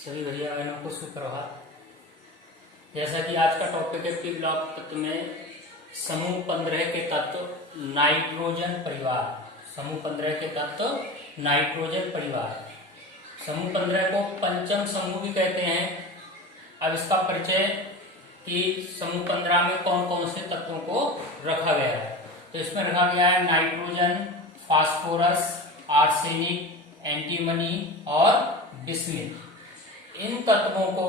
सभी भैया बहनों को सुप्रभात। जैसा कि आज का टॉपिक है पी ब्लॉक तत्व में समूह 15 के तत्व नाइट्रोजन परिवार। समूह 15 के तत्व नाइट्रोजन परिवार। समूह 15 को पंचम समूह भी कहते हैं। अब इसका परिचय कि समूह 15 में कौन कौन से तत्वों को रखा गया है। तो इसमें रखा गया है नाइट्रोजन, फास्फोरस, आर्सेनिक, एंटीमनी और बिस्मिथ। इन तत्वों को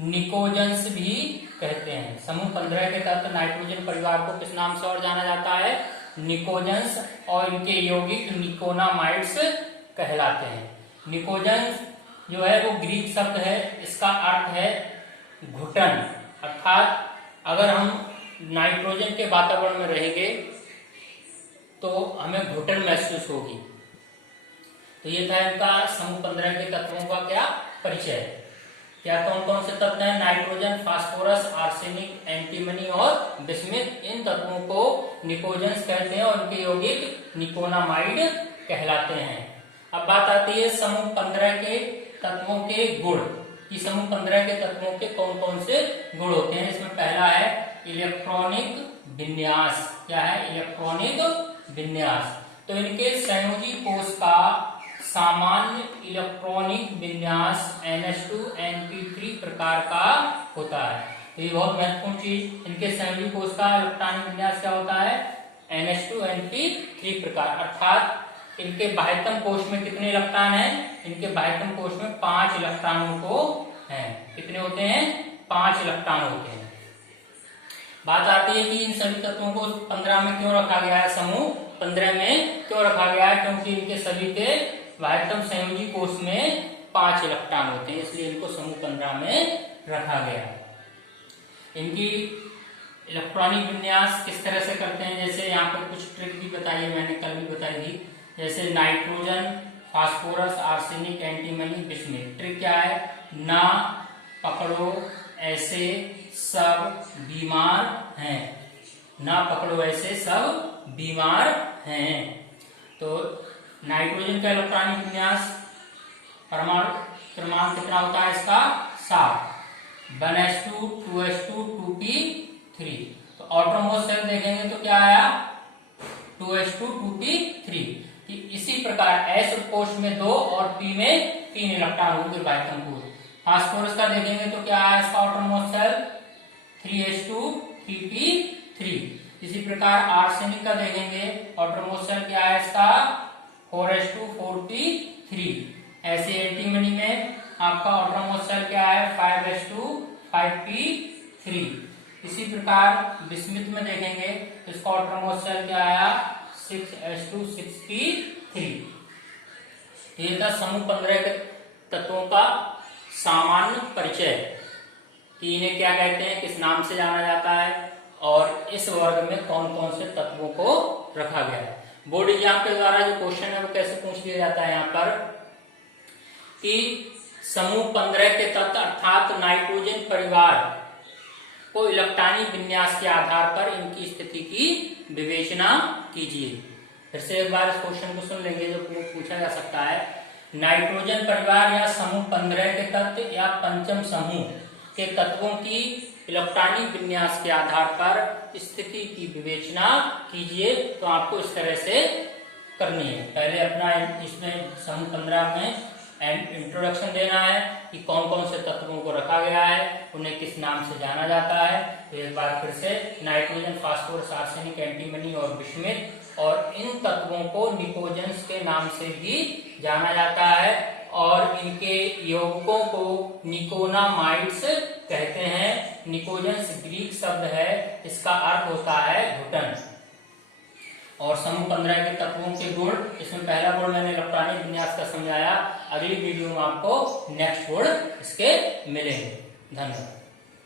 निकोजेंस भी कहते हैं। समूह 15 के तत्व नाइट्रोजन परिवार को किस नाम से और जाना जाता है? निकोजेंस। और इनके यौगिक निकोनामाइड्स कहलाते हैं। निकोजेंस जो है वो ग्रीक शब्द है, इसका अर्थ है घुटन। अर्थात अगर हम नाइट्रोजन के वातावरण में रहेंगे तो हमें घुटन महसूस होगी। तो ये था इनका समूह 15 के तत्वों का क्या परिचय। क्या कौन कौन से तत्व हैं? नाइट्रोजन, फास्फोरस, आर्सेनिक, एंटीमनी और बिस्मिथ। इन तत्वों को निकोजेंस कहते हैं और इनके यौगिक निकोनामाइड कहलाते हैं। अब बात आती है समूह 15 के तत्वों के गुण कि समूह 15 के तत्वों के कौन कौन से गुण होते हैं। इसमें पहला है इलेक्ट्रॉनिक विन्यास। क्या है? इलेक्ट्रॉनिक विन्यास। तो इनके संयोजी कोष का सामान्य इलेक्ट्रॉनिक विन्यास NH2NP3 प्रकार का होता है। तो ये बहुत महत्वपूर्ण चीज, इनके संयोजी कोष का इलेक्ट्रॉनिक विन्यास क्या होता है? NH2NP3 प्रकार। अर्थात इनके बाह्यतम कोष में कितने इलेक्ट्रॉन हैं? इनके बाह्यतम कोष में 5 इलेक्ट्रॉनों को हैं। कितने होते हैं? 5 इलेक्ट्रॉन होते हैं। बात आती है कि इन सभी तत्वों को 15 में क्यों रखा गया है? समूह 15 में क्यों रखा गया है? क्योंकि इनके सभी के बाह्यतम संयोजी कोष में 5 इलेक्ट्रॉन होते हैं, इसलिए इनको समूह 15 में रखा गया है। इनकी इलेक्ट्रॉनिक विन्यास किस तरह से करते हैं? जैसे यहाँ पर कुछ ट्रिक भी बताई है, मैंने कल भी बताई थी। जैसे nitrogen, phosphorus, arsenic, antimony, bismuth. Trick क्या है? ना पकड़ो ऐसे सब बीमार हैं। ना पकड़ो ऐसे सब बीमार हैं। तो नाइट्रोजन का इलेक्ट्रॉनिक विन्यास परमाणु क्रमांक कितना होता है इसका? 7। 1s2 2s2 2p3। तो ऑटोनोमस शेल देखेंगे तो क्या आया? 2s2 2p3। इसी प्रकार s कोष में 2 और p में 3 इलेक्ट्रॉन होंगे बाह्यतम कोष। फास्फोरस का देखेंगे तो क्या आया इसका ऑटोनोमस शेल? 3s2 3p3। इसी प्रकार आर्सेनिक का देखेंगे ऑटोनोमस शेल क्या है इसका? 4s2 4p3। ऐसे एंटीमनी में आपका ऑटोनोमस शेल क्या है? 5s2 5p3। इसी प्रकार बिस्मिथ में देखेंगे तो इसका ऑटोनोमस शेल क्या आया? 6s2 6p3। ये था समूह 15 के तत्वों का सामान्य परिचय कि इन्हें क्या कहते हैं, किस नाम से जाना जाता है और इस वर्ग में कौन कौन से तत्वों को रखा गया है। बोर्ड एग्जाम के द्वारा जो क्वेश्चन है वो कैसे पूछ लिया जाता है यहाँ पर कि समूह 15 के तत्व अर्थात नाइट्रोजन परिवार को इलेक्ट्रॉनिक विन्यास के आधार पर इनकी स्थिति की विवेचना कीजिए। फिर से एक बार इस क्वेश्चन को सुन लेंगे जो पूछा जा सकता है। नाइट्रोजन परिवार या समूह 15 के तत्व या पंचम समूह के तत्वों की इलेक्ट्रॉनिक विन्यास के आधार पर स्थिति की विवेचना कीजिए। तो आपको इस तरह से करनी है। पहले अपना इसमें समूह 15 में इंट्रोडक्शन देना है कि कौन कौन से तत्वों को रखा गया है, उन्हें किस नाम से जाना जाता है। तो एक बार फिर से नाइट्रोजन, फास्फोरस, आर्सेनिक, एंटीमनी और बिस्मिथ। और इन तत्वों को निकोजेंस के नाम से भी जाना जाता है और इनके यौगिकों को निकोनामाइड्स कहते हैं। निकोजेंस ग्रीक शब्द है, इसका अर्थ होता है घुटन। और समूह 15 के तत्वों के गुण, इसमें पहला गुण मैंने इलेक्ट्रॉनिक विन्यास का समझाया। अगली वीडियो में आपको नेक्स्ट गुण इसके मिलेंगे। धन्यवाद।